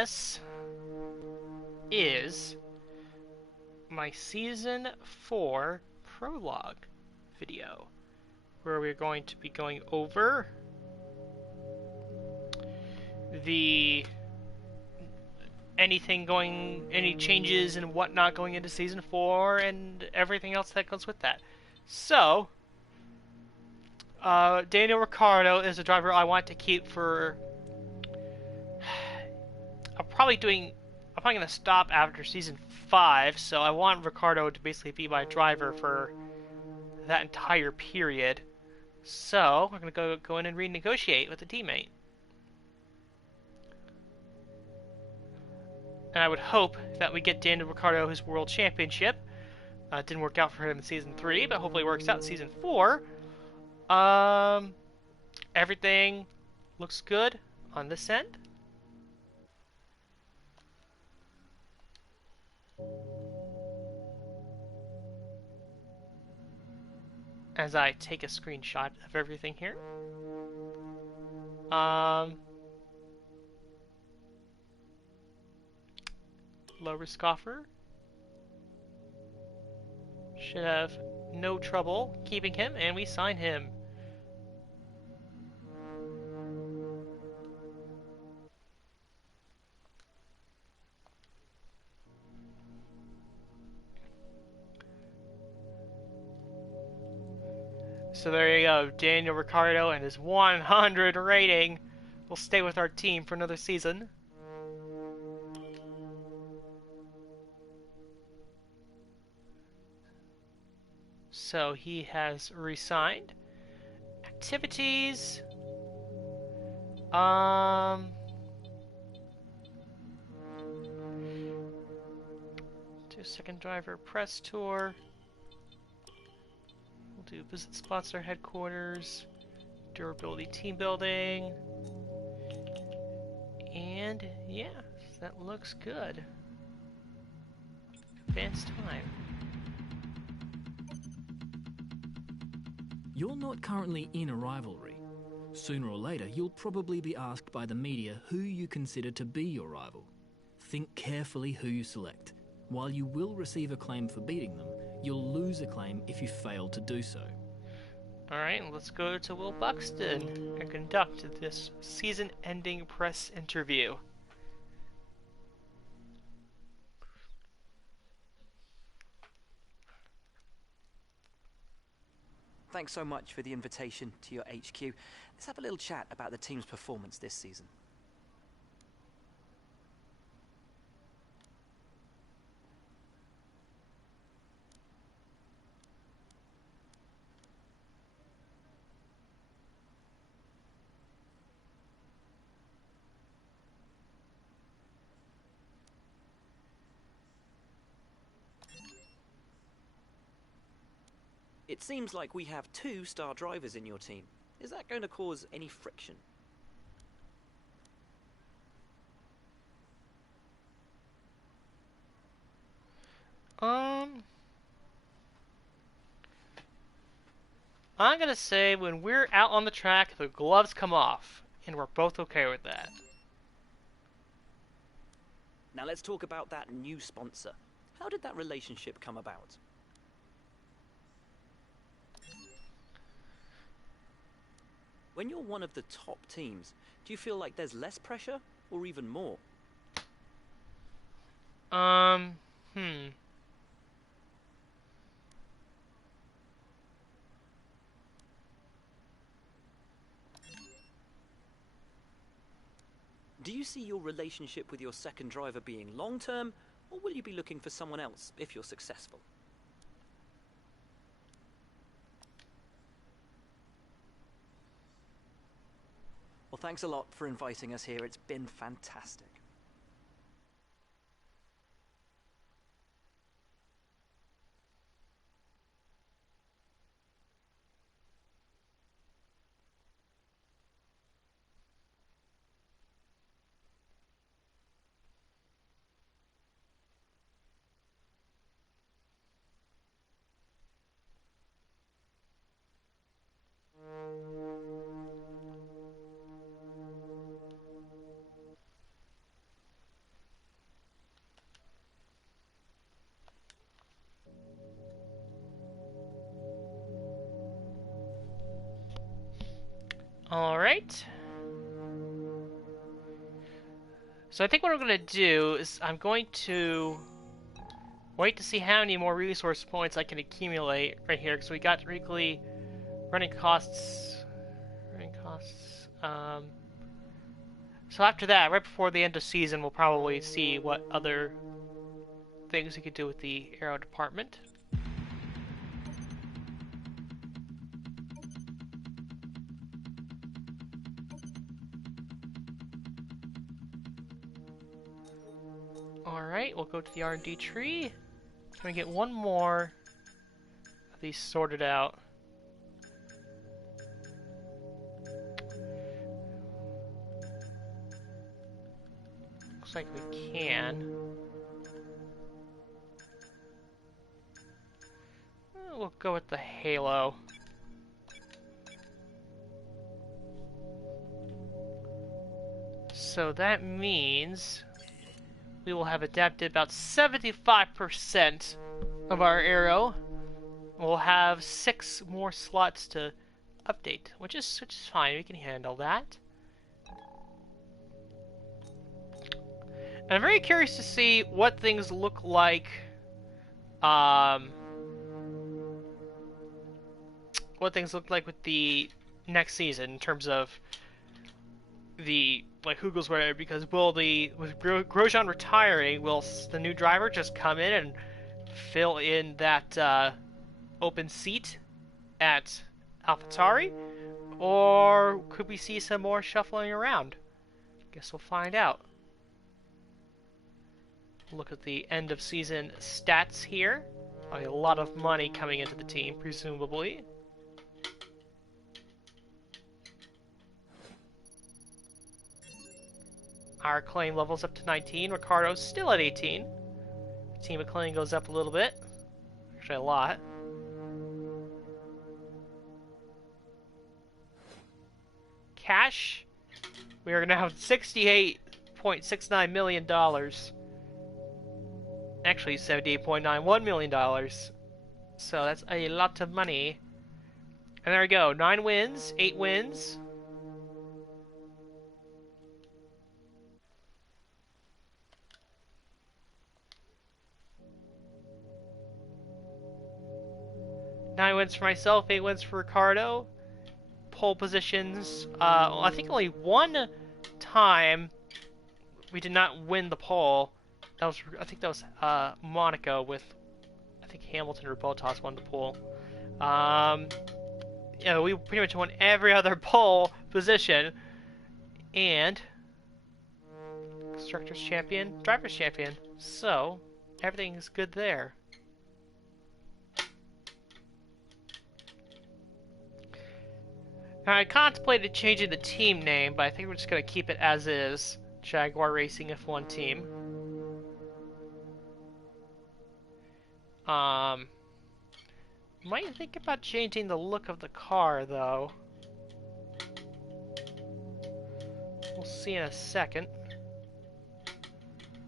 this is my Season 4 Prologue video, where we're going to be going over any changes and whatnot going into Season 4 and everything else that goes with that. So, Daniel Ricciardo is a driver I want to keep for... I'm probably going to stop after Season 5, so I want Ricciardo to basically be my driver for that entire period. So, we're going to go in and renegotiate with the teammate. And I would hope that we get Daniel Ricciardo his World Championship. It didn't work out for him in Season 3, but hopefully it works out in Season 4. Everything looks good on this end. As I take a screenshot of everything here. Low risk offer. Should have no trouble keeping him, and we sign him. So there you go, Daniel Ricciardo and his 100 rating will stay with our team for another season. So he has resigned. Activities. Do second driver press tour. We'll do visit sponsor headquarters, durability team building, and yeah, that looks good. Advanced time. You're not currently in a rivalry. Sooner or later, you'll probably be asked by the media who you consider to be your rival. Think carefully who you select. While you will receive acclaim for beating them, you'll lose acclaim if you fail to do so. Alright, let's go to Will Buxton and conduct this season-ending press interview. Thanks so much for the invitation to your HQ. Let's have a little chat about the team's performance this season. It seems like we have 2 star drivers in your team. Is that going to cause any friction? I'm gonna say when we're out on the track, the gloves come off, and we're both okay with that. Now let's talk about that new sponsor. How did that relationship come about? When you're one of the top teams, do you feel like there's less pressure or even more? Do you see your relationship with your second driver being long-term, or will you be looking for someone else if you're successful? Well, thanks a lot for inviting us here. It's been fantastic. Alright. So I think what I'm going to do is I'm going to wait to see how many more resource points I can accumulate right here, because we got weekly running costs. So after that, right before the end of season, we'll probably see what other things we could do with the aero department. Alright, we'll go to the R&D tree. Can we get one more of these sorted out? Looks like we can. We'll go with the Halo. So that means we will have adapted about 75% of our aero. We'll have 6 more slots to update, which is fine. We can handle that. And I'm very curious to see what things look like. What things look like with the next season in terms of the who goes where, because with Grosjean retiring, will the new driver just come in and fill in that open seat at AlphaTauri, or could we see some more shuffling around? Guess we'll find out. Look at the end of season stats here. A lot of money coming into the team, presumably. Our acclaim level's up to 19. Ricardo's still at 18. Team acclaim goes up a little bit. Actually, a lot. Cash. We are now $68.69 million. Actually, $78.91 million. So that's a lot of money. And there we go. 9 wins, 8 wins. Nine wins for myself, 8 wins for Ricardo. Pole positions. I think only one time we did not win the pole. I think that was Monaco with, I think Hamilton or Bottas won the pole. Yeah, we pretty much won every other pole position. And Constructors Champion, Drivers Champion. So, everything's good there. Now, I contemplated changing the team name, but I think we're just going to keep it as is. Jaguar Racing F1 team. Might think about changing the look of the car, though. We'll see in a second.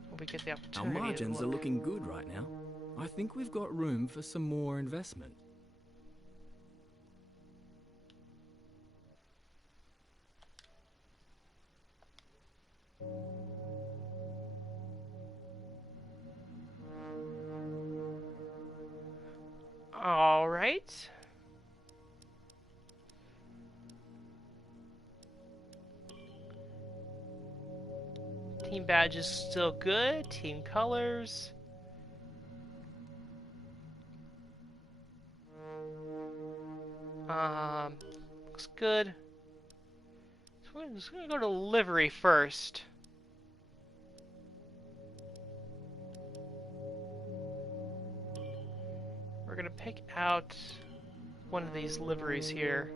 When we get the Our opportunity. margins are looking good right now. I think we've got room for some more investment. Alright. Team badge is still good. Team colors. Looks good. So we're just gonna go to livery first. We're gonna pick out one of these liveries here.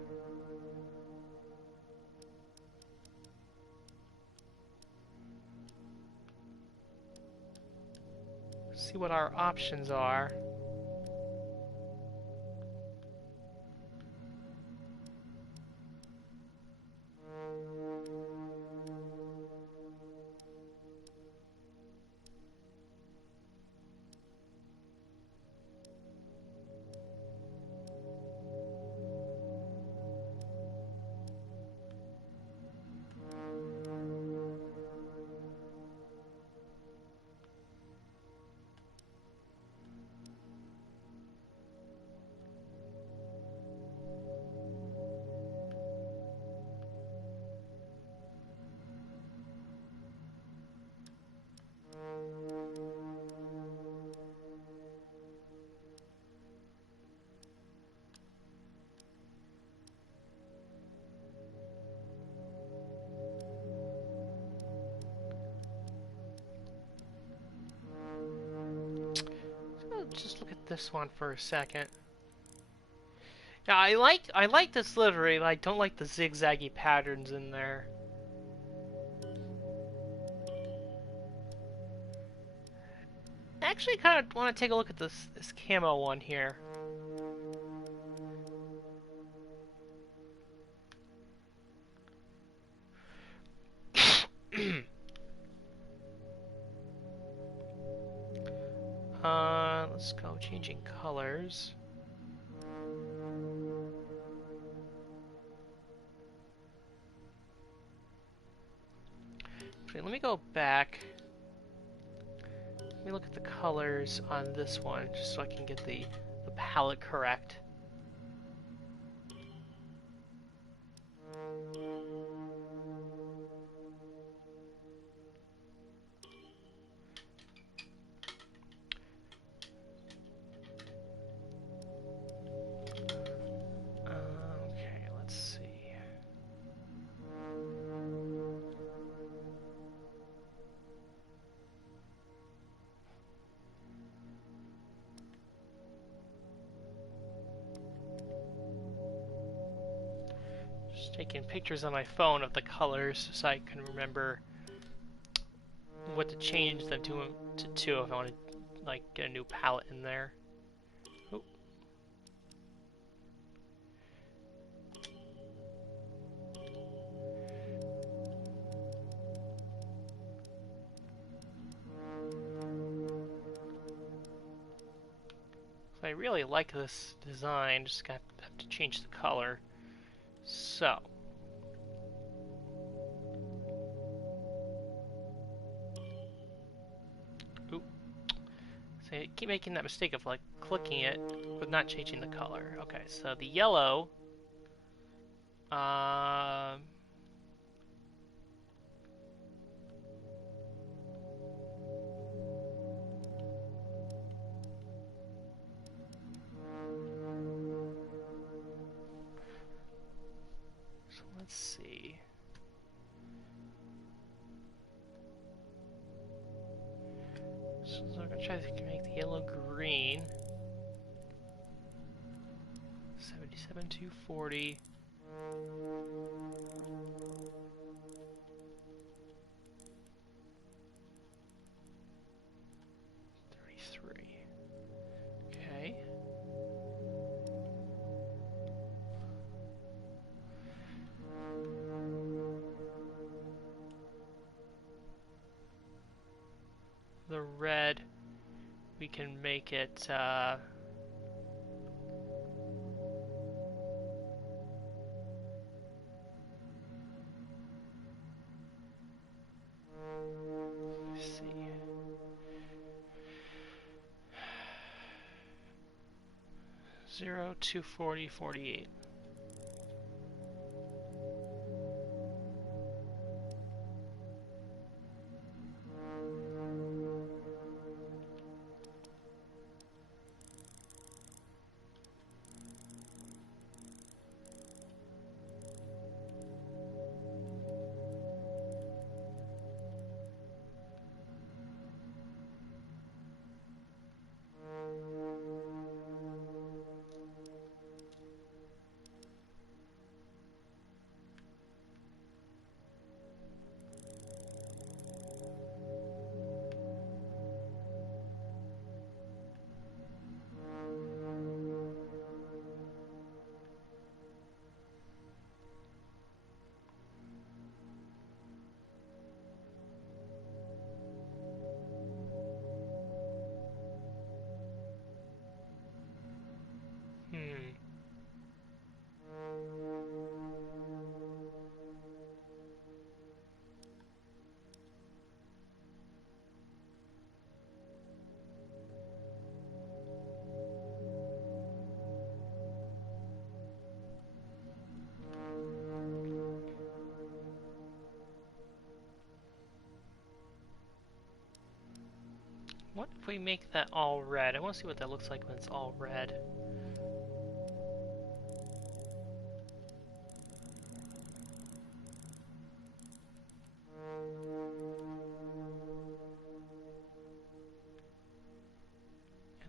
See what our options are. let's just look at this one for a second. Yeah, I like this livery. I don't like the zigzaggy patterns in there. I actually kind of want to take a look at this camo one here. Let's go changing colors. Actually, let me go back. Let me look at the colors on this one, just so I can get the palette correct. Okay, let's see. Just taking pictures on my phone of the colors so I can remember what to change them to if I want to like get a new palette in there. Oop. I really like this design, just have to change the color. So. Oop. So I keep making that mistake of like clicking it but not changing the color. Okay, so the yellow. So let's see. So I'm gonna try to make the yellow green. 77 240. Okay. The red, we can make it, let's see. 0 240 48. What if we make that all red? I want to see what that looks like when it's all red.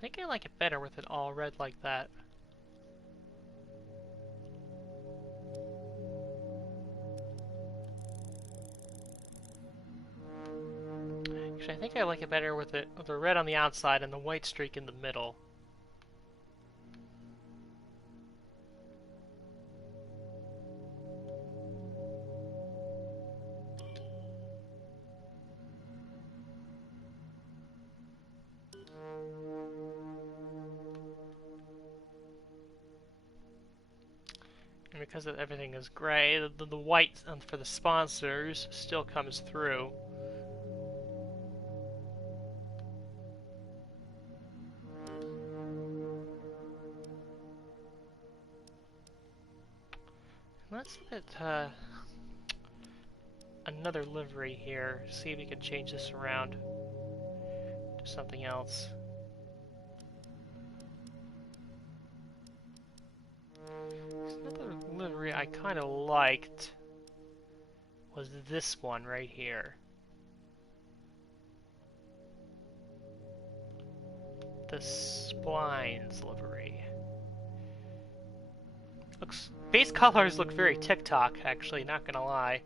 think I like it better with it all red like that. Actually, I think I like it better with the red on the outside and the white streak in the middle. And because everything is gray, the white for the sponsors still comes through. Let's look at another livery here. See if we can change this around to something else. Another livery I kind of liked was this one right here. The Splines livery. Base colors look very TikTok, actually, not gonna lie.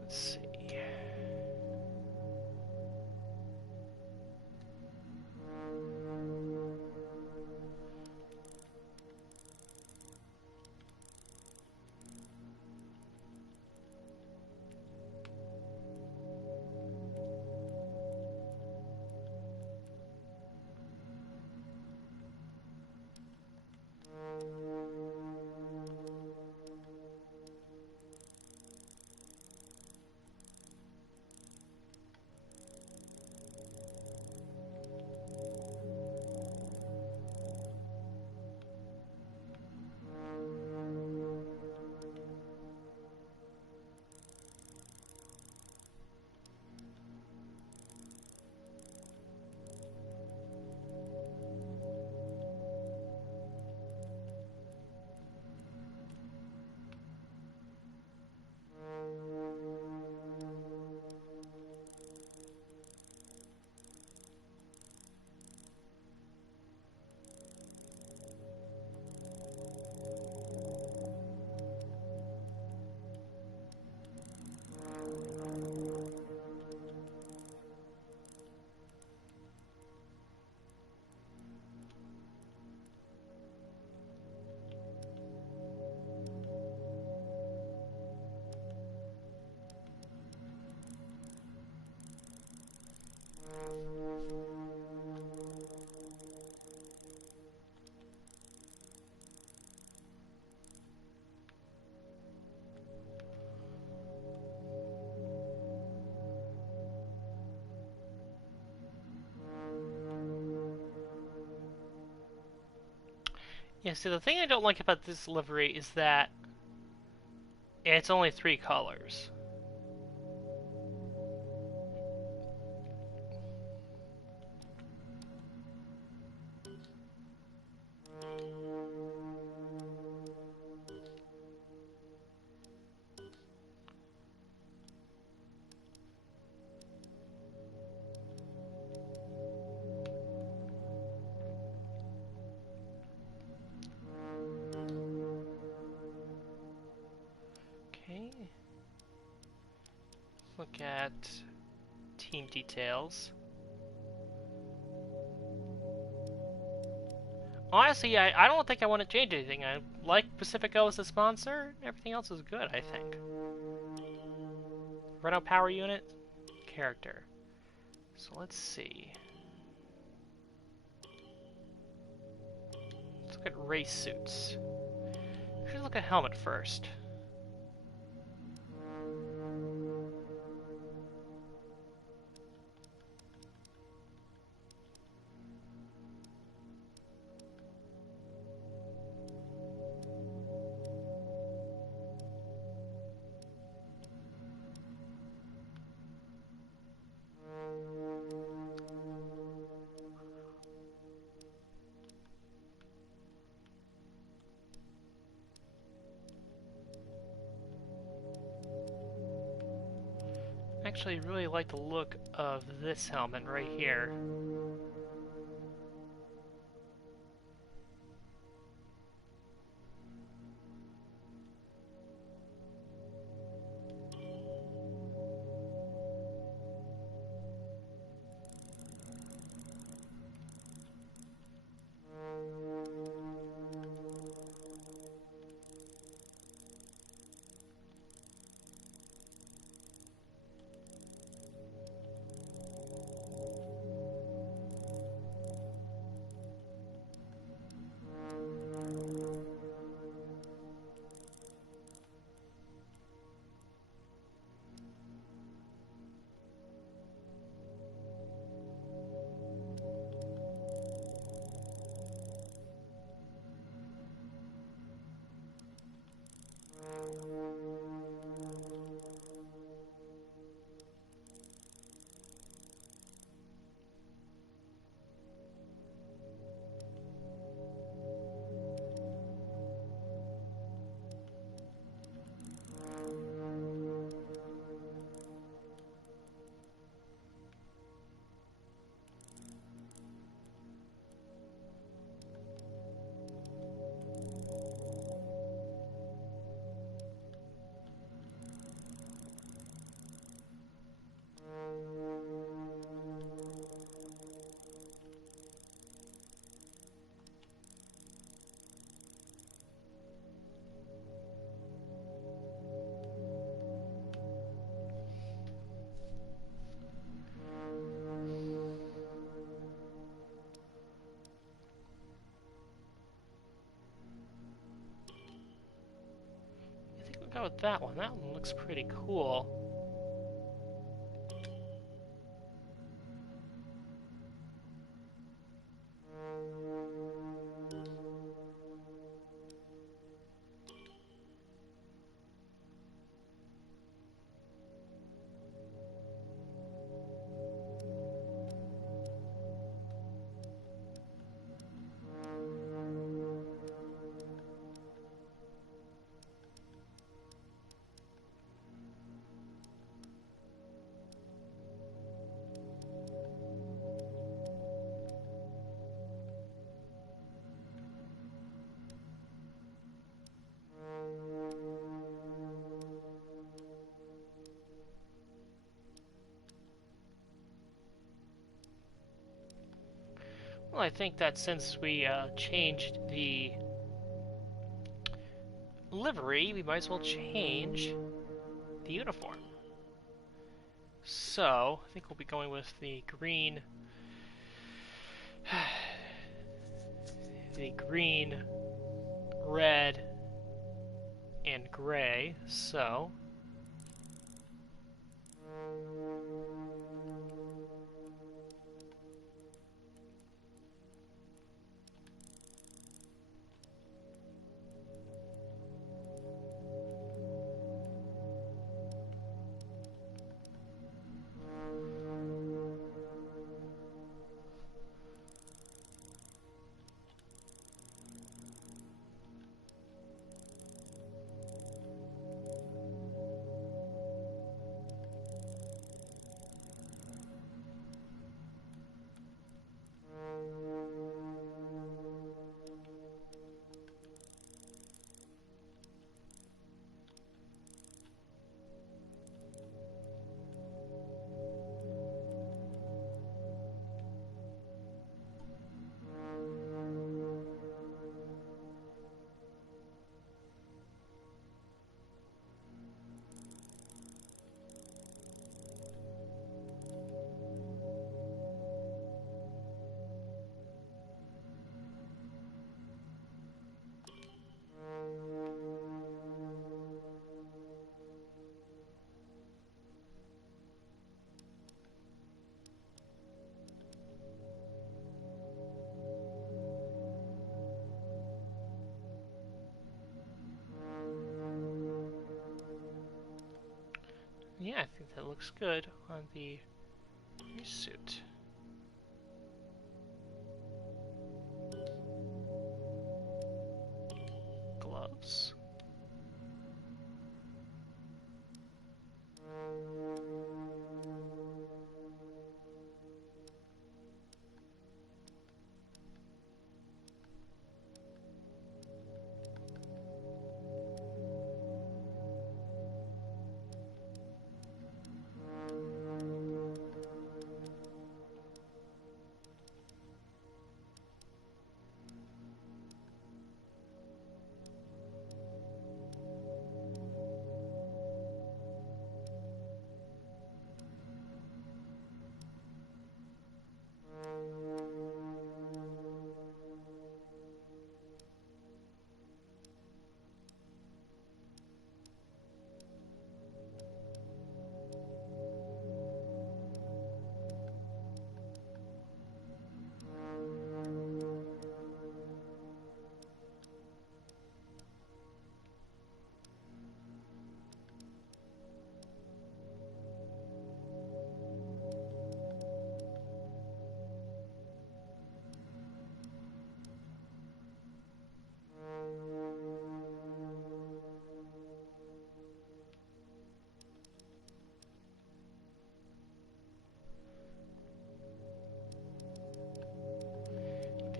Let's see. Yeah, see, the thing I don't like about this livery is that it's only 3 colors. Okay. Look at team details. Honestly, I don't think I want to change anything. I like Pacifico as a sponsor. Everything else is good, I think. Renault Power Unit, character. So let's see. Let's look at race suits. We should look at helmet first. actually really like the look of this helmet right here. I think we'll go with that one. That one looks pretty cool. Well, I think that since we changed the livery, we might as well change the uniform. So, I think we'll be going with the green, the green, red, and gray. So, yeah, I think that looks good on the suit. Gloves.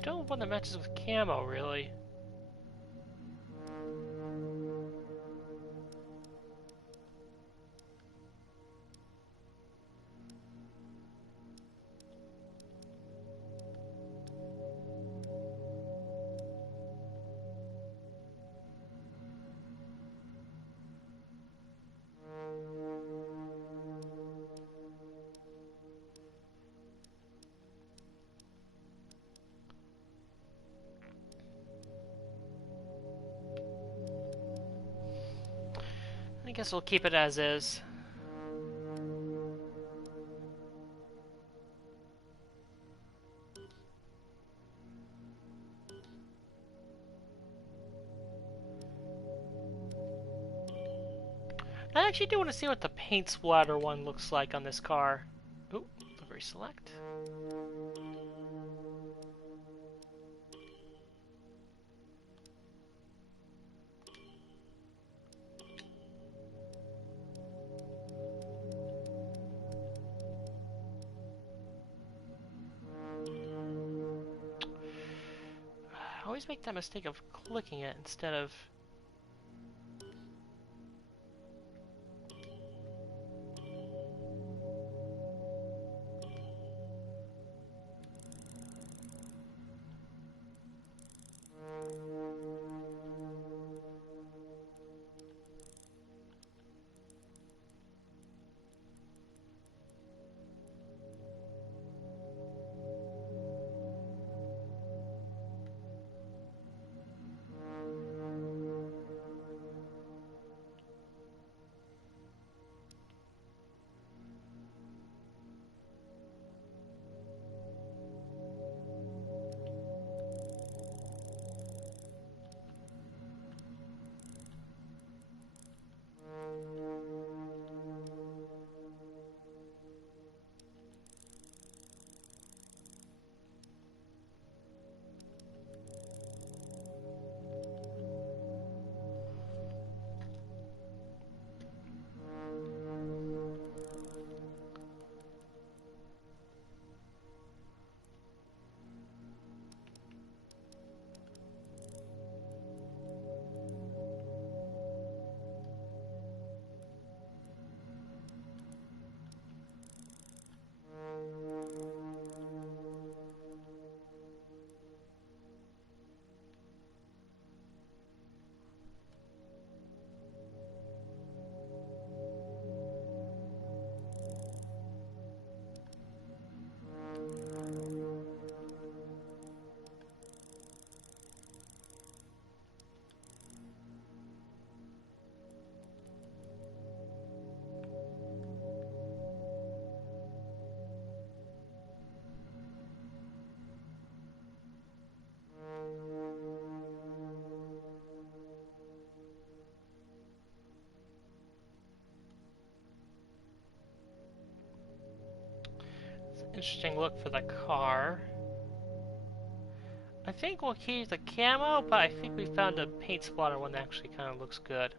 don't have one that matches with camo, really. I guess we'll keep it as is. I actually do want to see what the paint splatter one looks like on this car. Ooh, livery select. I always make that mistake of clicking it instead of... Interesting look for the car. I think we'll keep the camo, but I think we found a paint splatter one that actually kind of looks good.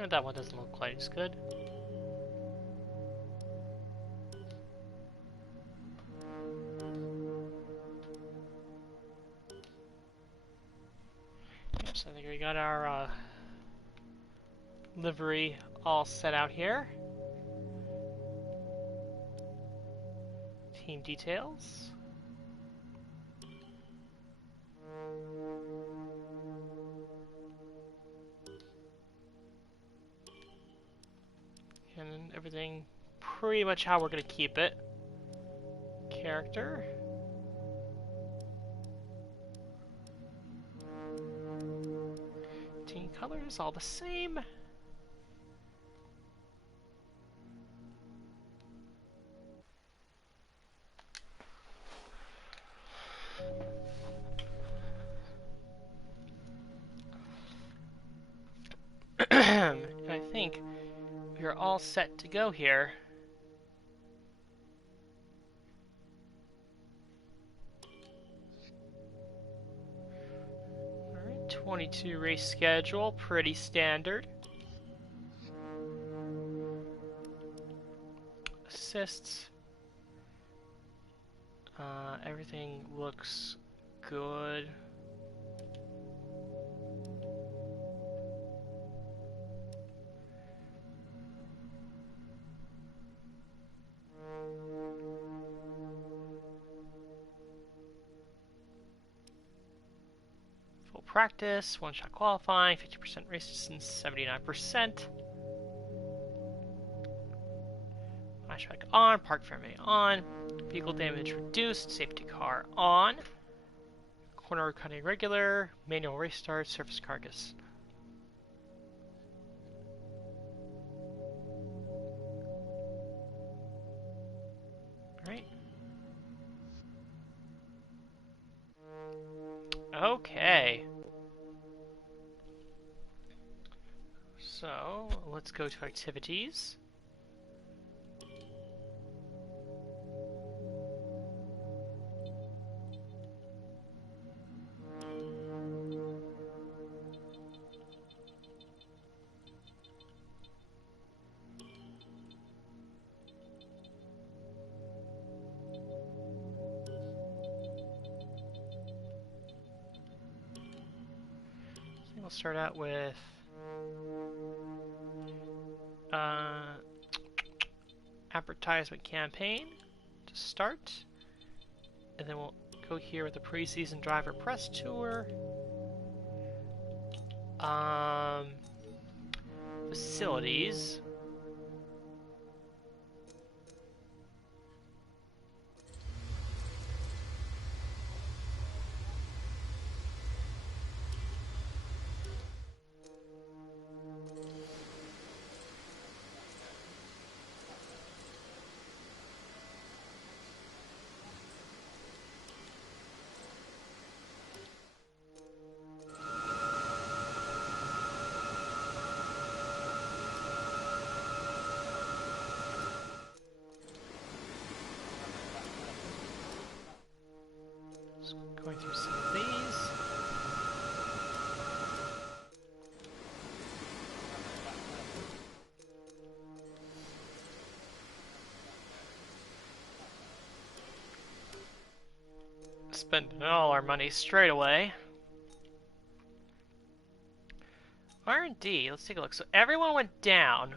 And that one doesn't look quite as good. Yep, so I think we got our livery all set out here. Team details. everything pretty much how we're going to keep it. Character. Team colors all the same. And I think we are all set to go here. Alright, 22 race schedule, pretty standard. Assists. Everything looks good. Full practice, one-shot qualifying, 50% race distance, 79%. Flashback on, park friendly on, vehicle damage reduced, safety car on, corner cutting regular, manual race start, surface carcass. Alright. Okay. So, let's go to activities. We'll start out with advertisement campaign to start, and then we'll go here with the preseason driver press tour, facilities. Going through some of these. Spending all our money straight away. R&D, let's take a look. So everyone went down.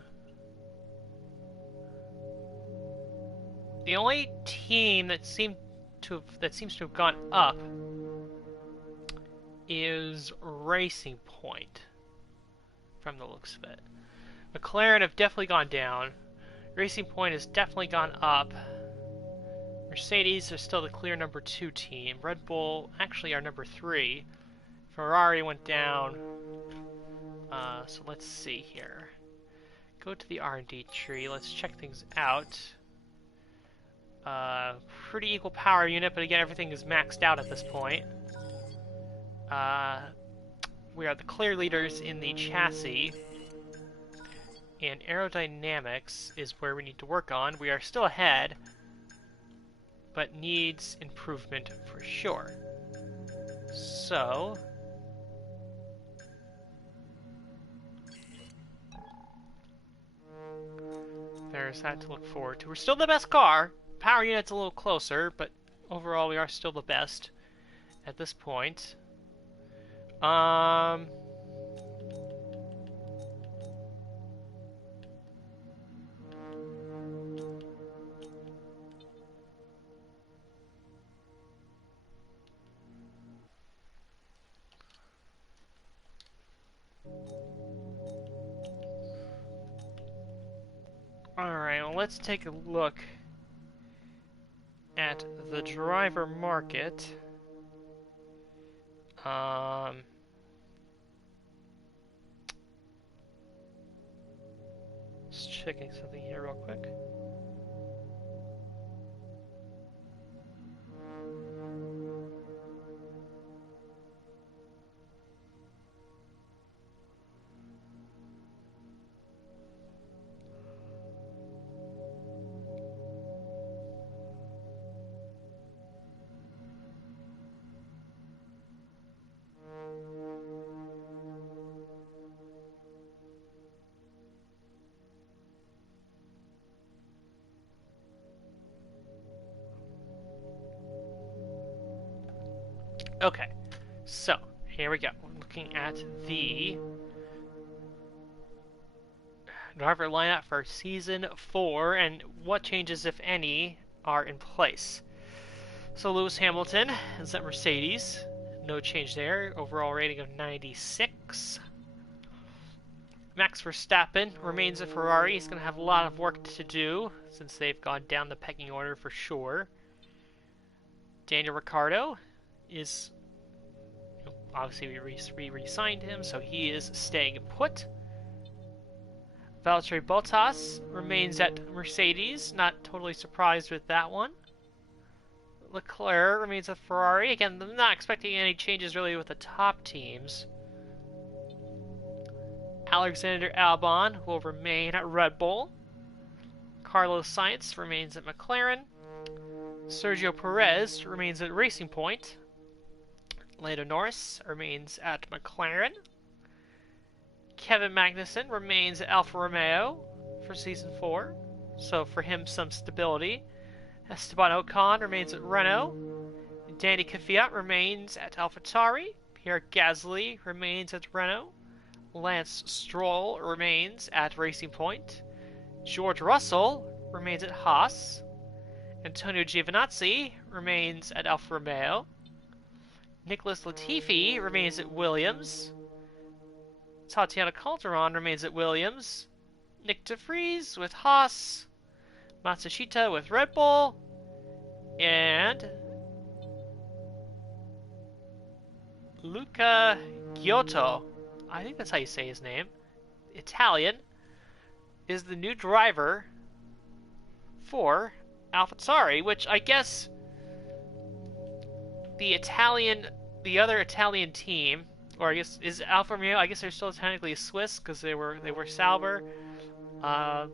The only team that seems to have gone up is Racing Point, from the looks of it. McLaren have definitely gone down. Racing Point has definitely gone up. Mercedes are still the clear number 2 team. Red Bull actually are number 3. Ferrari went down. So let's see here. Go to the R&D tree. Let's check things out. Pretty equal power unit, but again, everything is maxed out at this point. We are the clear leaders in the chassis. And aerodynamics is where we need to work on. We are still ahead, but needs improvement for sure. So, there's that to look forward to. We're still the best car. Power unit's a little closer, but overall we are still the best at this point. Now let's take a look at the driver market. Just checking something here real quick. Okay, so here we go. We're looking at the driver lineup for Season 4 and what changes, if any, are in place. So Lewis Hamilton is at Mercedes. No change there. Overall rating of 96. Max Verstappen remains at Ferrari. He's going to have a lot of work to do since they've gone down the pecking order for sure. Daniel Ricciardo is... Obviously, we re-signed him, so he is staying put. Valtteri Bottas remains at Mercedes. Not totally surprised with that one. Leclerc remains at Ferrari. Again, I'm not expecting any changes really with the top teams. Alexander Albon will remain at Red Bull. Carlos Sainz remains at McLaren. Sergio Perez remains at Racing Point. Lando Norris remains at McLaren. Kevin Magnussen remains at Alfa Romeo for Season 4. So for him, some stability. Esteban Ocon remains at Renault. Danny Kvyat remains at AlphaTauri. Pierre Gasly remains at Renault. Lance Stroll remains at Racing Point. George Russell remains at Haas. Antonio Giovinazzi remains at Alfa Romeo. Nicholas Latifi remains at Williams. Tatiana Calderon remains at Williams. Nick de Vries with Haas. Matsushita with Red Bull. And Luca Giotto, I think that's how you say his name, Italian, is the new driver for AlphaTauri, which I guess the other Italian team, or I guess is Alfa Romeo. I guess they're still technically Swiss because they were Sauber. But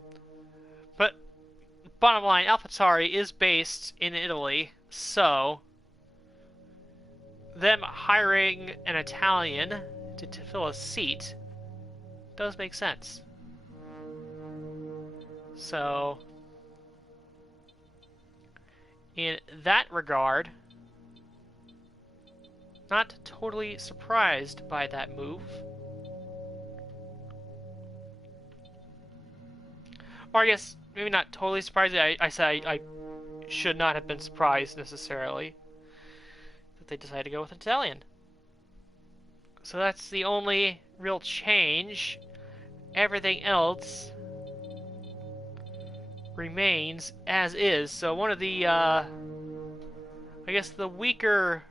bottom line, AlphaTauri is based in Italy, so them hiring an Italian to fill a seat does make sense. So in that regard, not totally surprised by that move. Or I guess, maybe not totally surprised. I said I should not have been surprised necessarily that they decided to go with Italian. So that's the only real change. Everything else remains as is. So one of the, I guess the weaker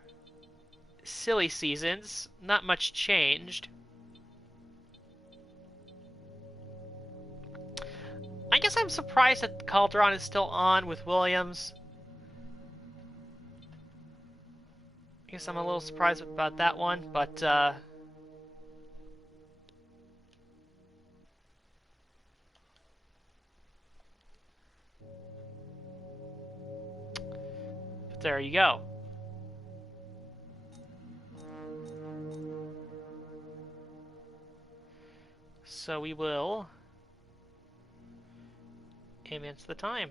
silly seasons, not much changed. I guess I'm surprised that Calderon is still on with Williams. I guess I'm a little surprised about that one, but there you go. So we will advance the time.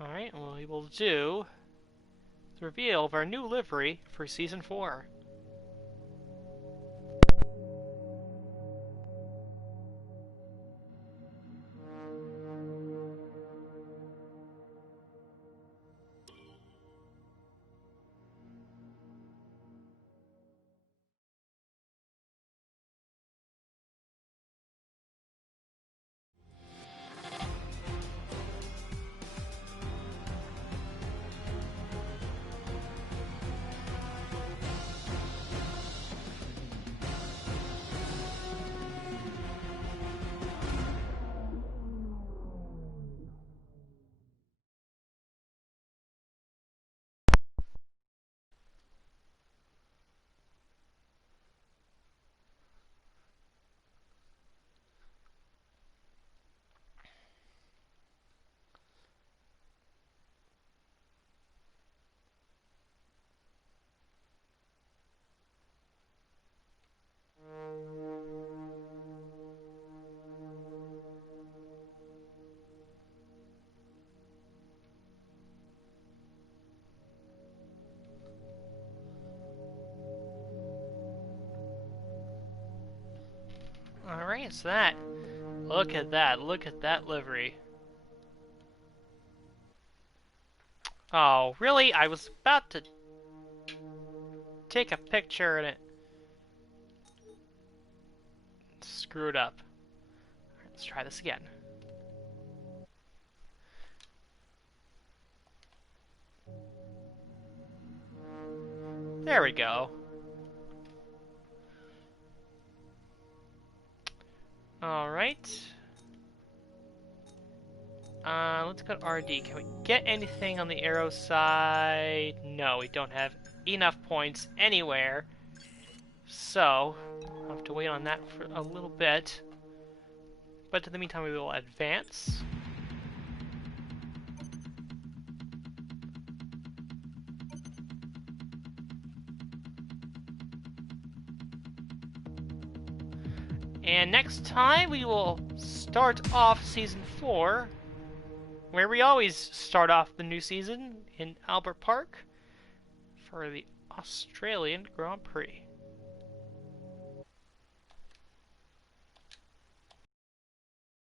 Alright, well, we will do the reveal of our new livery for Season 4. Alright, so that. Look at that. Look at that livery. Oh, really? I was about to take a picture and it screwed up. Alright, let's try this again. There we go. Alright. Let's go to RD. Can we get anything on the arrow side? No, we don't have enough points anywhere. So, I'll have to wait on that for a little bit. But in the meantime, we will advance. And next time, we will start off Season 4, where we always start off the new season in Albert Park for the Australian Grand Prix.